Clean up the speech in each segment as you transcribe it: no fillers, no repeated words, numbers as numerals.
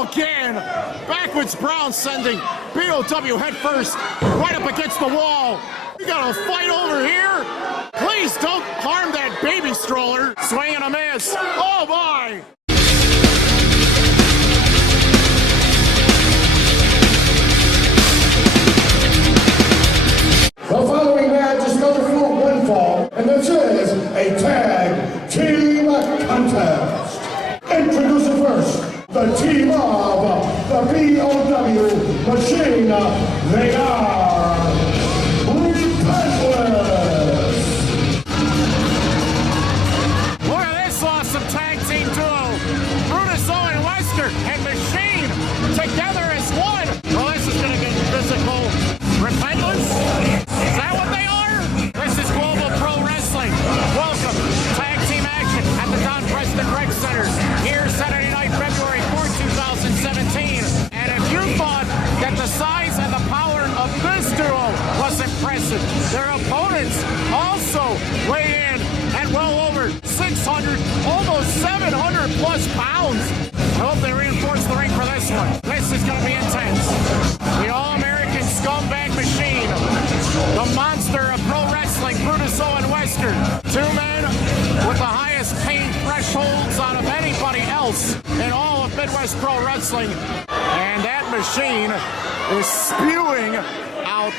Oh, again. Backwoods Brown sending BOW head first right up against the wall. We got a fight over here. Please don't harm that baby stroller. Swing and a miss. Oh, my. The following match is scheduled for one fall, and this is a tag team contest. Introducing first, the team of the BOW Machine. They are Repentless. Look at this awesome tag team duo. Brutus Owen Wesker and Machine together as one. Well, this is going to get physical. Repentless? Is that what they are? This is Global Pro Wrestling. Welcome. Tag team action at the Don Preston Rec Center here Saturday night, February 4th, 2017. And if you thought that the size and the power of this duo was impressive, their opponents also weigh in at well over 600, almost 700 plus pounds. I hope they reinforce the ring for this one. This is going to be intense. The All-American Scumbag Machine, the monster of pro wrestling, Brutus Owen Wesker. Two men with the highest pain thresholds out of anybody else in all of Midwest pro wrestling. And that machine is spewing out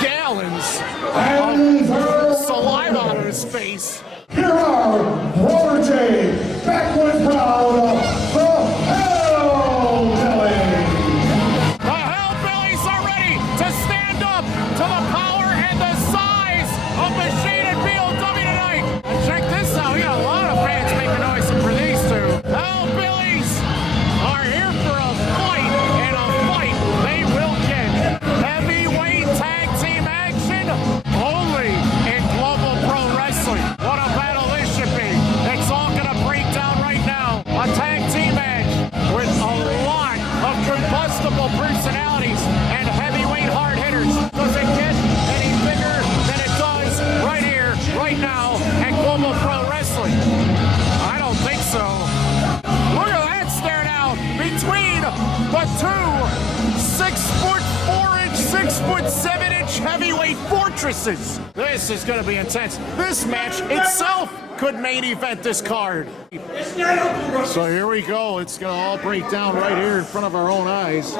gallons of saliva out of his face. Here are Brawler J, Backwoods Brown, the Hellbillys. The Hellbillys are ready to stand up to the power and the size of Machine and BOW tonight. And check this out, we got a lot of fans making noise for these two. Hellbillys are here for a fight, and a fight they will get. Heavyweight tag team action only in Global Pro Wrestling. What a battle this should be. It's all going to break down right now. A tag team match with a lot of combustible personalities and heavyweight hard hitters. Does it get any bigger than it does right here, right now at Global Pro Wrestling? I don't think so. Look at that stare down between the two 6'4" 6'7" heavyweight fortresses. This is going to be intense. This match itself could main event this card. So here we go. It's going to all break down right here in front of our own eyes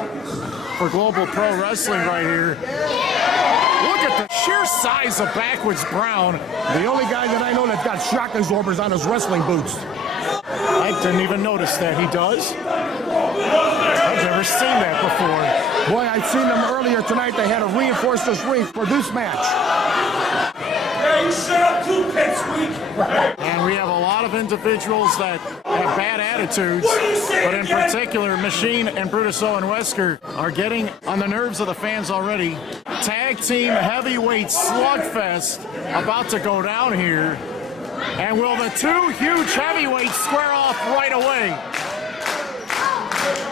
for Global Pro Wrestling right here. Look at the sheer size of Backwoods Brown. The only guy that I know that's got shock absorbers on his wrestling boots. I didn't even notice that. He does? I've never seen that before. Boy, I've seen them earlier tonight. They had to reinforce this ring for this match. Yeah, you shut up too, Pipsqueak. And we have a lot of individuals that have bad attitudes, but in particular, Machine and Brutus Owen Wesker are getting on the nerves of the fans already. Tag team heavyweight slugfest about to go down here. And will the two huge heavyweights square off right away?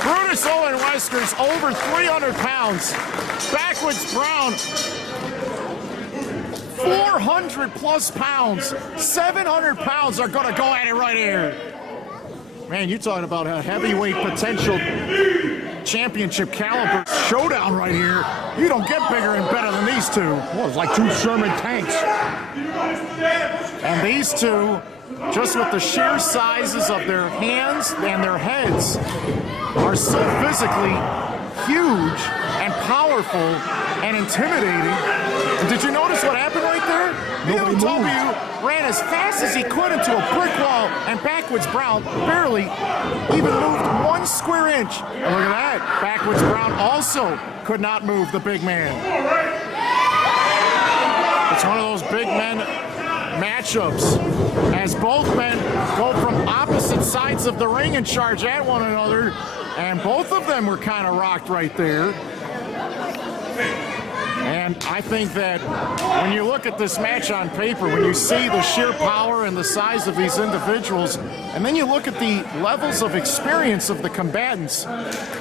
Brutus Owen Wesker's over 300 pounds. Backwoods Brown, 400 plus pounds. 700 pounds are going to go at it right here. Man, you're talking about a heavyweight potential championship caliber showdown right here. You don't get bigger and better than these two. Well, it's like two Sherman tanks. And these two, just with the sheer sizes of their hands and their heads, are so physically huge and powerful and intimidating. And did you notice what happened right there? BOW ran as fast as he could into a brick wall, and Backwoods Brown barely even moved 1 square inch. And look at that. Backwoods Brown also could not move the big man. It's one of those big men matchups as both men go from opposite sides of the ring and charge at one another, and both of them were kind of rocked right there. And I think that when you look at this match on paper, when you see the sheer power and the size of these individuals, and then you look at the levels of experience of the combatants,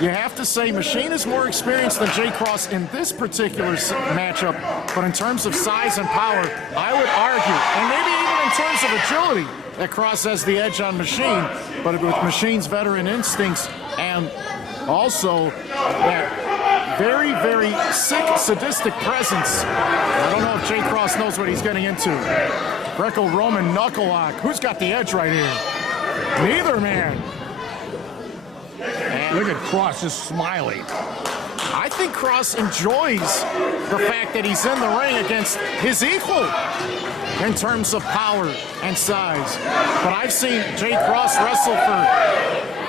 you have to say Machine is more experienced than Jay Kross in this particular matchup. But in terms of size and power, I would argue, and maybe even in terms of agility, that Kross has the edge on Machine, but with Machine's veteran instincts and also that very, very sick, sadistic presence, I don't know if Jay Kross knows what he's getting into. Greco-Roman knuckle lock. Who's got the edge right here? Neither man. And look at Kross just smiling. I think Kross enjoys the fact that he's in the ring against his equal in terms of power and size. But I've seen Jay Kross wrestle for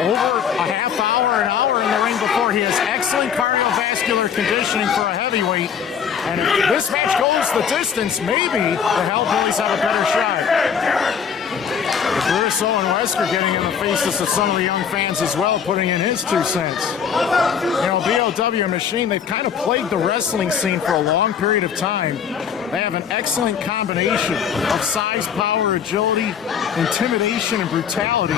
over a half hour, an hour in the ring before. He has excellent cardiovascular conditioning for a heavyweight. And if this match goes the distance, maybe the Hellbillys have a better shot. Brutus Owen Wesker getting in the faces of some of the young fans as well, putting in his 2 cents. You know, BOW and Machine, they've kind of plagued the wrestling scene for a long period of time. They have an excellent combination of size, power, agility, intimidation, and brutality.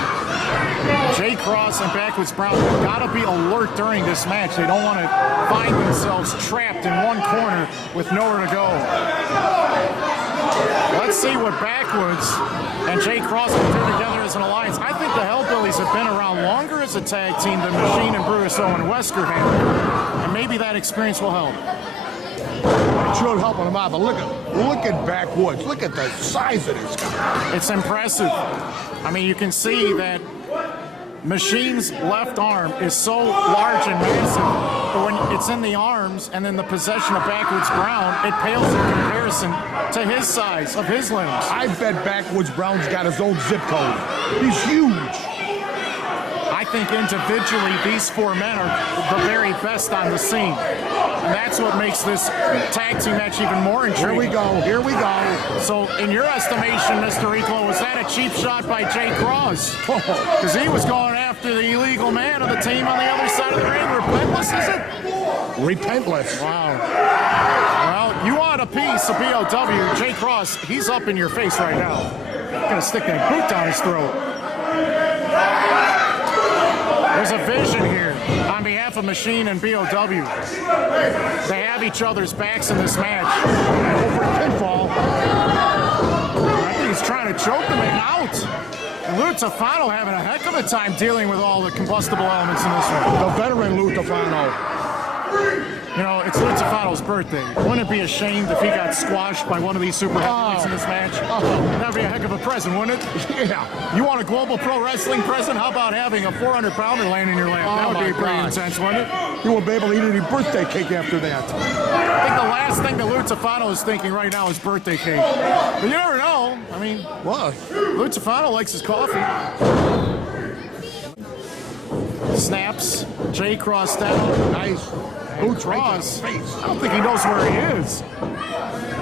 Jay Kross and Backwoods Brown have got to be alert during this match. They don't want to find themselves trapped in one corner with nowhere to go. Let's see what Backwoods and Jay Kross can do together as an alliance. I think the Hellbillys have been around longer as a tag team than Machine and Brutus Owen Wesker have, and maybe that experience will help. It should help him out, but look at Backwoods. Look at the size of this guy. It's impressive. I mean, you can see that Machine's left arm is so large and massive, but when it's in the arms and in the possession of Backwoods Brown, it pales in comparison to his size of his limbs. I bet Backwoods Brown's got his own zip code. He's huge. I think individually these 4 men are the very best on the scene. And that's what makes this tag team match even more intriguing. Here we go, here we go. So, in your estimation, Mr. Ricolo, was that a cheap shot by Jay Kross? Because he was going after the illegal man of the team on the other side of the ring. Repentless, is it? Repentless. Wow. Well, you want a piece of BOW. Jay Kross, he's up in your face right now. Gonna stick that boot down his throat. There's a vision here on behalf of Machine and BOW. They have each other's backs in this match. Over pinfall. I think he's trying to choke the man out. And Lou Tufano having a heck of a time dealing with all the combustible elements in this one. The veteran Lou Tufano. You know, it's Lou Tufano's birthday. Wouldn't it be ashamed if he got squashed by one of these super heavyweights in this match? That'd be a heck of a present, wouldn't it? Yeah. You want a global pro wrestling present? How about having a 400-pounder laying in your lap? That would be pretty intense, wouldn't it? You won't be able to eat any birthday cake after that. I think the last thing that Lou Tufano is thinking right now is birthday cake. But you never know. I mean, What? Lou Tufano likes his coffee. Snaps. Jay Kross down. Nice. Lou Kross, I don't think he knows where he is.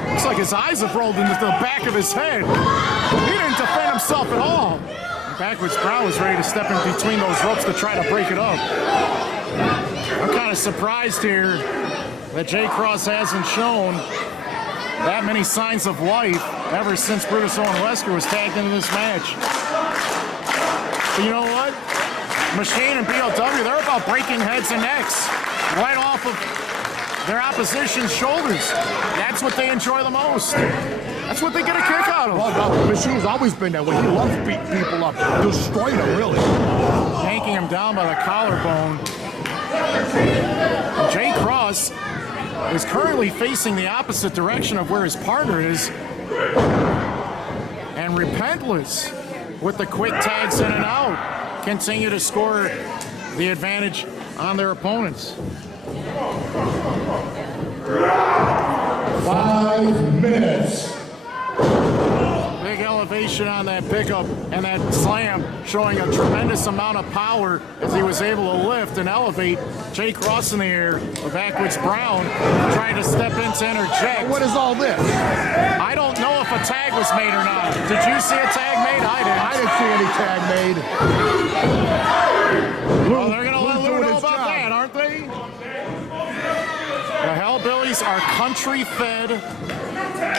Looks like his eyes have rolled into the back of his head. He didn't defend himself at all. Backwoods Brown was ready to step in between those ropes to try to break it up. I'm kind of surprised here that Jay Kross hasn't shown that many signs of life ever since Brutus Owen Wesker was tagged into this match. But you know what? Machine and BOW, they're about breaking heads and necks right off of their opposition's shoulders. That's what they enjoy the most. That's what they get a kick out of. Well, Machine's always been that way. He loves beating people up, destroying them, really. Yanking him down by the collarbone. Jay Kross is currently facing the opposite direction of where his partner is. And Repentless, with the quick tags in and out, continue to score the advantage on their opponents. 5 minutes. Big elevation on that pickup and that slam, showing a tremendous amount of power as he was able to lift and elevate Jay Kross in the air. Backwoods Brown trying to step in to interject. What is all this? I don't know if a tag was made or not. Did you see a tag made? I didn't see any tag made. Well, they're going to let Lou know about that, aren't they? The Hellbillys are country-fed.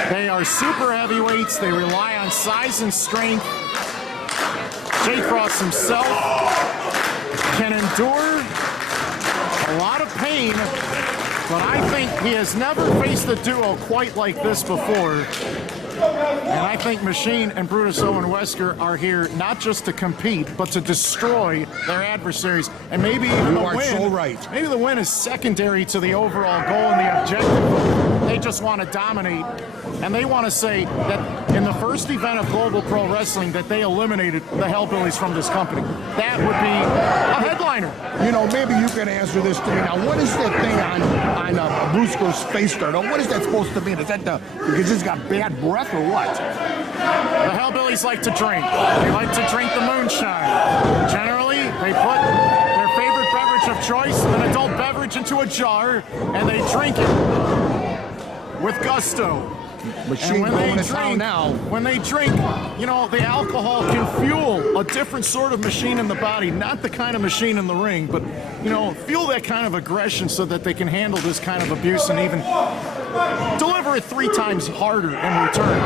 They are super heavyweights. They rely on size and strength. Jay Kross himself can endure a lot of pain, but I think he has never faced a duo quite like this before. And I think Machine and Brutus Owen Wesker are here not just to compete, but to destroy their adversaries. And maybe even the win. You are so right. Maybe the win is secondary to the overall goal and the objective. They just want to dominate. And they want to say that in the first event of Global Pro Wrestling that they eliminated the Hellbillys from this company. That would be a headliner. You know, maybe you can answer this to me. Now, what is that thing on Brusco's face there? Now, what is that supposed to mean? Is that because he's got bad breath or what? The Hellbillys like to drink. They like to drink the moonshine. Generally, they put their favorite beverage of choice, an adult beverage, into a jar, and they drink it with gusto. Machine going to town now. When they drink, you know, the alcohol can fuel a different sort of machine in the body, not the kind of machine in the ring, but, you know, fuel that kind of aggression so that they can handle this kind of abuse and even deliver it 3 times harder in return.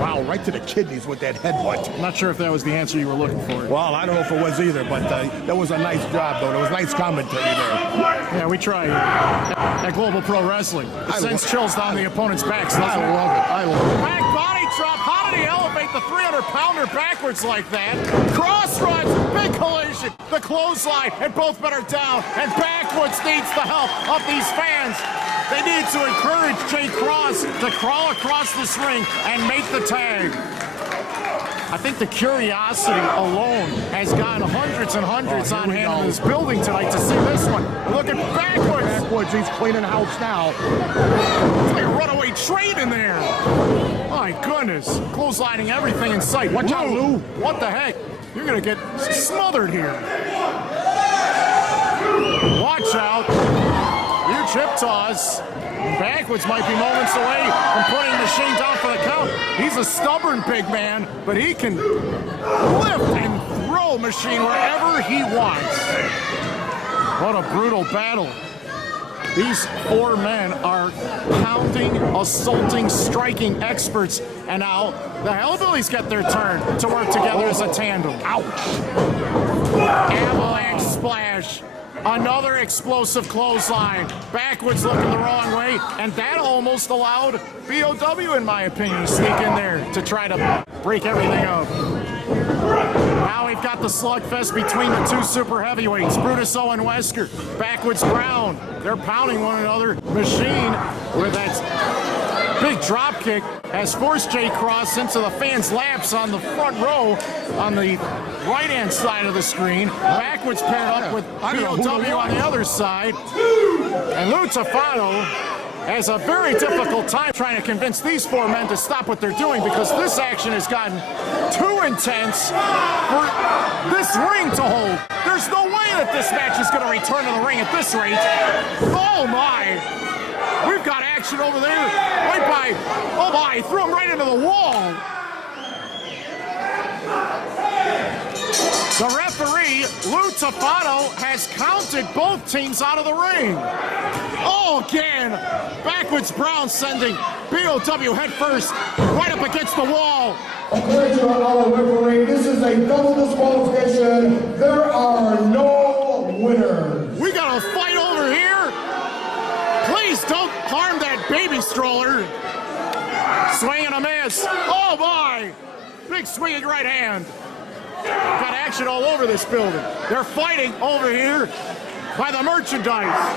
Wow, right to the kidneys with that headbutt. I'm not sure if that was the answer you were looking for. Well, I don't know if it was either, but that was a nice job, though. It was nice commentary there. Yeah, we try at Global Pro Wrestling. It sends chills down the opponent's backs. I love it. I love it. Back body drop. How did he elevate the 300-pounder backwards like that? Cross runs, big collision, the clothesline, and both men are down. And Backwoods needs the help of these fans. They need to encourage Jay Kross to crawl across this ring and make the tag. I think the curiosity alone has gotten hundreds and hundreds on hand in this building tonight to see this one. Look at Backwoods. Backwoods, he's cleaning house now. It's like a runaway train in there. My goodness. Clotheslining everything in sight. Watch out, Lou. What the heck? You're going to get smothered here. Watch out. Huge hip toss. Backwoods might be moments away from putting Machine down for the count. He's a stubborn big man, but he can lift and throw Machine wherever he wants. What a brutal battle. These 4 men are pounding, assaulting, striking experts, and now the Hellbillys get their turn to work together as a tandem. Ouch! Avalanche splash. Another explosive clothesline. Backwoods looking the wrong way, and that almost allowed BOW, in my opinion, to sneak in there to try to break everything up. Now we've got the slugfest between the 2 super heavyweights, Brutus Owen Wesker, Backwoods Brown. They're pounding one another. Machine, with that big drop kick, has forced Jay Kross into the fans' laps on the front row on the right-hand side of the screen. Backwoods paired up with BOW on the other side. And Lou Tafano has a very difficult time trying to convince these 4 men to stop what they're doing, because this action has gotten too intense for this ring to hold. There's no way that this match is going to return to the ring at this rate. Oh my! We've got action over there, right by, oh my, he threw him right into the wall. The referee, Lou Tafano, has counted both teams out of the ring. Oh, again, Backwoods Brown sending BOW head first, right up against the wall. According to our referee, this is a double disqualification. There are no winners. We got a fight over here. Please don't harm that baby stroller. Swing and a miss. Oh my! Big swinging right hand. Got action all over this building. They're fighting over here by the merchandise.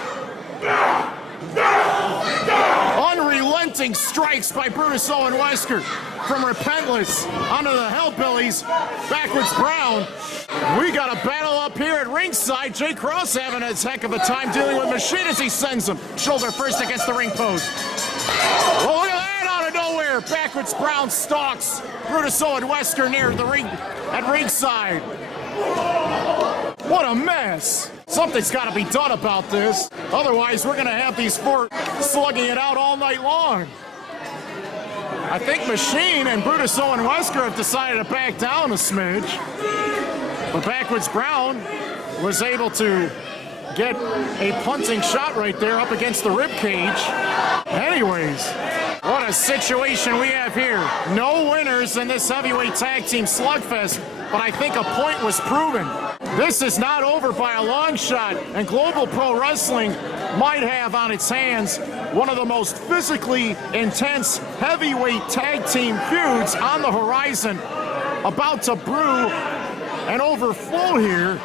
Unrelenting strikes by Brutus Owen Wesker from Repentless onto the Hellbillys. Backwoods Brown. We got a battle up here at ringside. Jay Kross having a heck of a time dealing with Machine as he sends him shoulder first against the ring post. Oh, look at that out of nowhere. Backwoods Brown stalks Brutus Owen Wesker near the ring at ringside. What a mess. Something's got to be done about this. Otherwise, we're going to have these 4 slugging it out all night long. I think Machine and Brutus Owen Wesker have decided to back down a smidge. But Backwoods Brown was able to get a punting shot right there up against the rib cage. Anyways, what a situation we have here. No winners in this heavyweight tag team slugfest but I think a point was proven. This is not over by a long shot, and Global Pro Wrestling might have on its hands one of the most physically intense heavyweight tag team feuds on the horizon, about to brew and overflow here,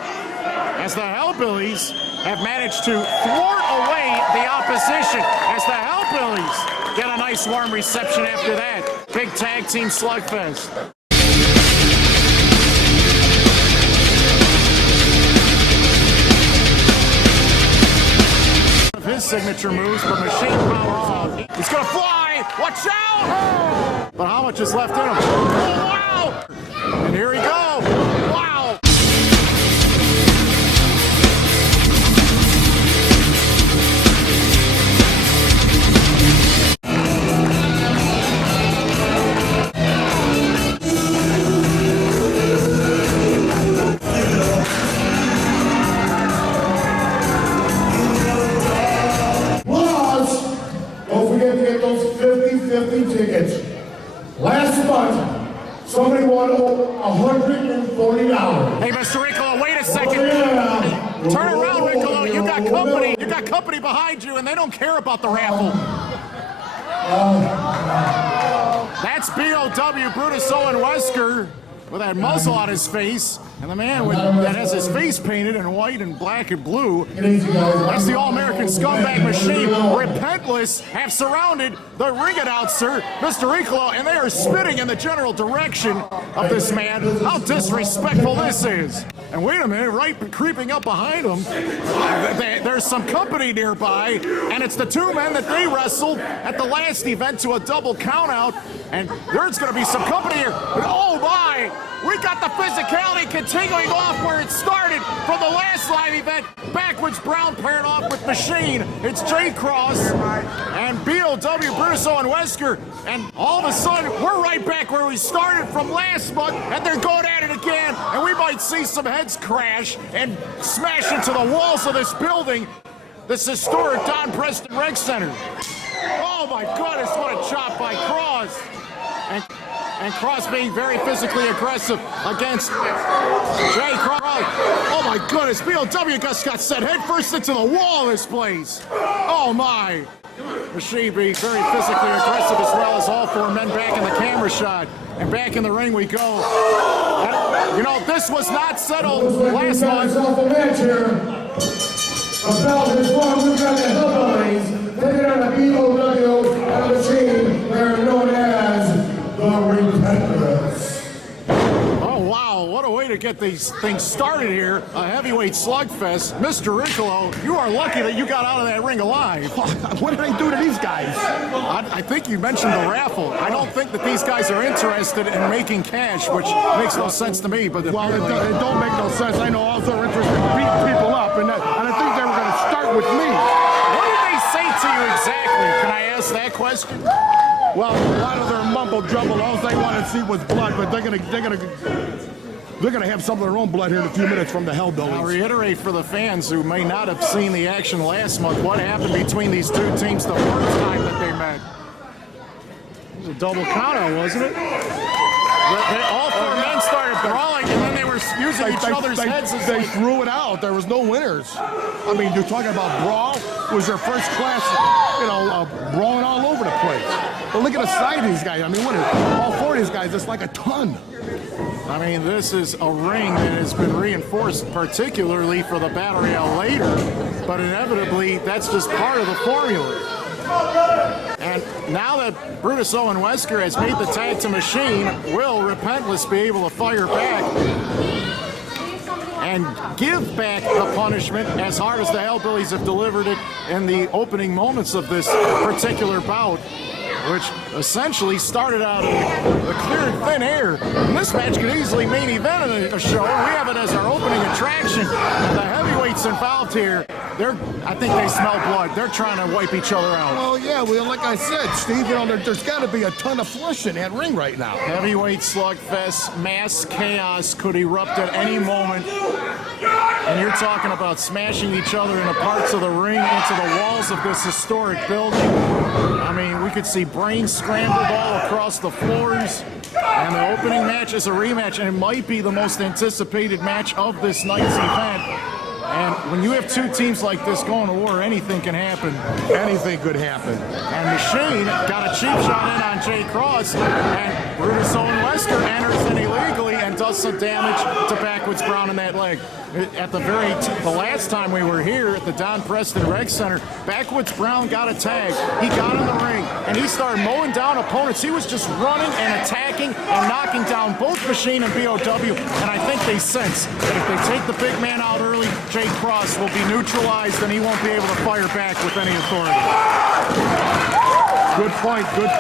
as the Hellbillys have managed to thwart away the opposition, as the Hellbillys get a nice warm reception after that big tag team slugfest. His signature moves, but Machine powers off. He's gonna fly! Watch out! But how much is left in him? Oh, wow! And here he goes! Wow! Tickets. Last month, somebody won $140. Hey, Mr. Ricolo, wait a second. Oh, yeah. Turn around, Ricolo. You got company. You got company behind you, and they don't care about the raffle. That's BOW, Brutus Owen Wesker, with that muzzle on his face, and the man that has his face painted in white and black and blue. That's the All-American Scumbag Machine. Repentless have surrounded the ring announcer, Mr. Ricolo, and they are spitting in the general direction of this man. How disrespectful this is. And wait a minute, right creeping up behind him, there's some company nearby, and it's the two men that they wrestled at the last event to a double countout, and there's going to be some company here. But oh my! We got the physicality continuing off where it started from the last live event. Backwoods Brown paired off with Machine. It's Kross and BOW, Brutus Owen Wesker. And all of a sudden, we're right back where we started from last month, and they're going at it again. And we might see some heads crash and smash into the walls of this building, this historic Don Preston Rec Center. Oh my goodness, what a chop by Kross. And Kross being very physically aggressive against Kross. Oh my goodness, BOW just got set head first into the wall of this place. Oh my. Machine being very physically aggressive, as well as all four men back in the camera shot. And back in the ring we go. And, you know, this was not settled last month. The match here. The belt is won. We've got the Hellbillys taking on the BOW and the Machine. They're known as the Repentless. Oh, wow. What a way to get these things started here. A heavyweight slugfest. Mr. Ricolo, you are lucky that you got out of that ring alive. What did I do to these guys? I think you mentioned the raffle. I don't think that these guys are interested in making cash, which makes no sense to me. But well, it don't make no sense. I know also they're interested in beating people up, and I think they were going to start with me. What did they say to you exactly? Can I ask that question? Well, a lot of their mumble jumble. All they want to see was blood, but they're gonna have some of their own blood here in a few minutes from the Hellbillys. I'll reiterate for the fans who may not have seen the action last month, what happened between these two teams the first time that they met. It was a double countout, wasn't it? All four men started brawling, and then they were using each other's heads as they threw it out. There was no winners. I mean, you're talking about brawl. It was their first class, brawling all over the place. But look at the size of these guys. I mean, all four of these guys, it's like a ton. I mean, this is a ring that has been reinforced particularly for the Battle Royale later, but inevitably, that's just part of the formula. And now that Brutus Owen Wesker has made the tag to Machine, will Repentless be able to fire back and give back the punishment as hard as the Hellbillys have delivered it in the opening moments of this particular bout, which essentially started out in the clear and thin air. And this match could easily main event in a show. We have it as our opening attraction. The heavyweights involved here, I think they smell blood. They're trying to wipe each other out. Well, yeah, like I said, Steve, there's got to be a ton of flesh in that ring right now. Heavyweight slugfest, mass chaos could erupt at any moment. And you're talking about smashing each other into parts of the ring, into the walls of this historic building. I mean, we could see brains scrambled all across the floors. And the opening match is a rematch, and it might be the most anticipated match of this night's event. And when you have two teams like this going to war, anything can happen. Anything could happen. And Machine got a cheap shot in on Jay Kross, and Brutus Owen Wesker enters in illegally and does some damage to Backwoods Brown in that leg. At the last time we were here at the Don Preston Rec Center, Backwoods Brown got a tag. He got in the ring, and he started mowing down opponents. He was just running and attacking and knocking down both Machine and BOW, and I think they sense that if they take the big man out early, Jay Kross will be neutralized, and he won't be able to fire back with any authority. Good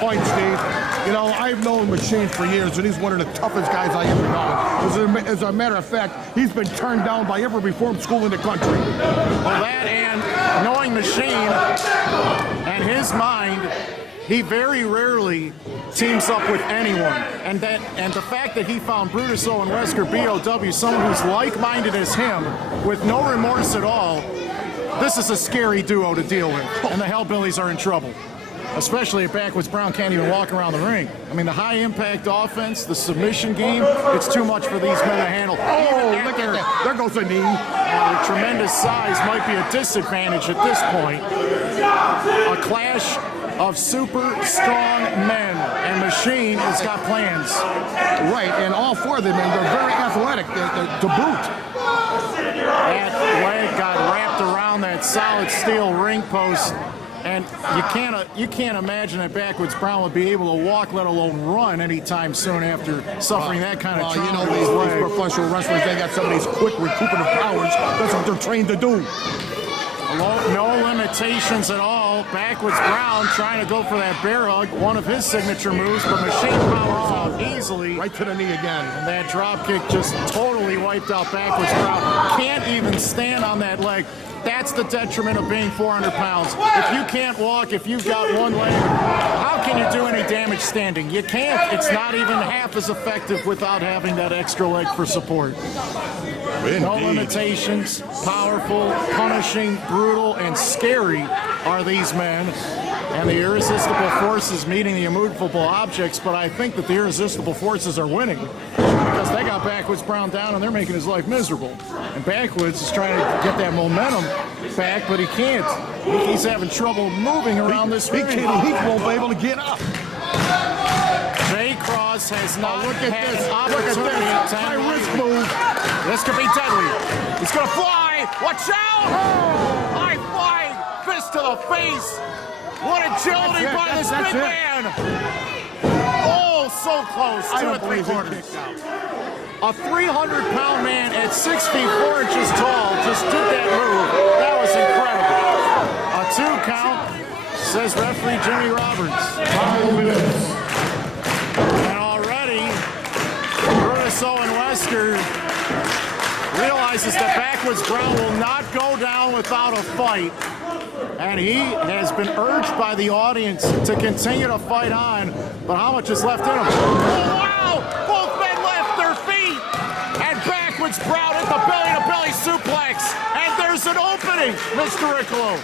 point, Steve. You know, I've known Machine for years, and he's one of the toughest guys I ever know. As a matter of fact, he's been turned down by every reform school in the country. Well, that and knowing Machine and his mind, he very rarely teams up with anyone. And the fact that he found Brutus Owen Wesker, BOW, someone who's like-minded as him, with no remorse at all, this is a scary duo to deal with. And the Hellbillys are in trouble. Especially if Backwoods Brown can't even walk around the ring. I mean, the high-impact offense, the submission game, it's too much for these men to handle. Oh, look at that. There goes a knee. Their tremendous size might be a disadvantage at this point. A clash of super strong men, and Machine has got plans. Right, and all four of them, and they're very athletic to boot. That leg got wrapped around that solid steel ring post. And you can't imagine that Backwoods Brown would be able to walk, let alone run, anytime soon after suffering that kind of trauma. You know, these professional wrestlers, they got some of these quick recuperative powers. That's what they're trained to do. No limitations at all. Backwoods Brown trying to go for that bear hug, one of his signature moves, but Machine powers off easily. Right to the knee again. And that drop kick just totally wiped out Backwoods Brown. Can't even stand on that leg. That's the detriment of being 400 pounds. If you can't walk, if you've got one leg, how can you do any damage standing? You can't. It's not even half as effective without having that extra leg for support. Indeed. No limitations, powerful, punishing, brutal, and scary are these men. And the irresistible forces meeting the immovable objects, but I think that the irresistible forces are winning because they got Backwoods Brown down and they're making his life miserable. And Backwoods is trying to get that momentum back, but he can't. He's having trouble moving around this ring. He won't be able to get up. Jay Kross has not had an Look opportunity at this. to High risk move. This could be deadly. He's gonna fly. Watch out! High flying fist to the face. What agility by this big man! Oh, so close. 2 3/4. A 300-pound man at 6 feet 4 inches tall just did that move. That was incredible. A 2 count, says referee Jimmy Roberts. And already, Brutus Owen Wesker realizes that Backwoods Brown will not go down without a fight. And he has been urged by the audience to continue to fight on, but how much is left in him? Oh, wow! Both men left their feet! And Backwoods Brown at the belly-to-belly suplex. And there's an opening, Mr. Ricolo.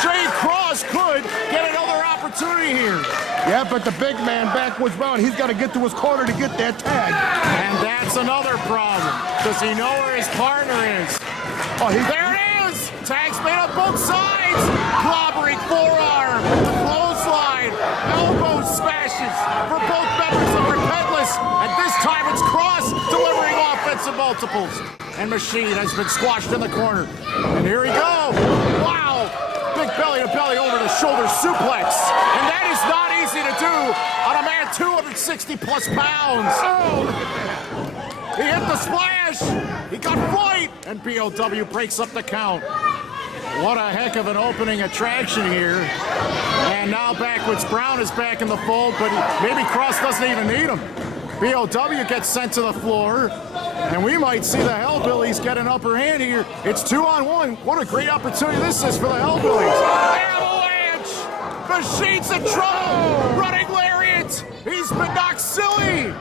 Jay Kross could get another opportunity here. Yeah, but the big man, Backwoods Brown, he's got to get to his corner to get that tag. And that's another problem. Does he know where his partner is? Oh, there it is! Tags made on both sides. Clobbering forearm, clothesline, elbow smashes for both members of Repentless. And this time it's Kross delivering offensive multiples. And Machine has been squashed in the corner. And here we go. Wow! Big belly-to-belly over the shoulder suplex. And that is not easy to do on a man 260-plus pounds. Oh! He hit the splash. He got flight. And BOW breaks up the count. What a heck of an opening attraction here. And now Backwoods Brown is back in the fold, but maybe Kross doesn't even need him. BOW gets sent to the floor, and we might see the Hellbillys get an upper hand here. It's 2-on-1. What a great opportunity this is for the Hellbillys. Avalanche! Machine's in trouble! Running lariat! He's been knocked silly!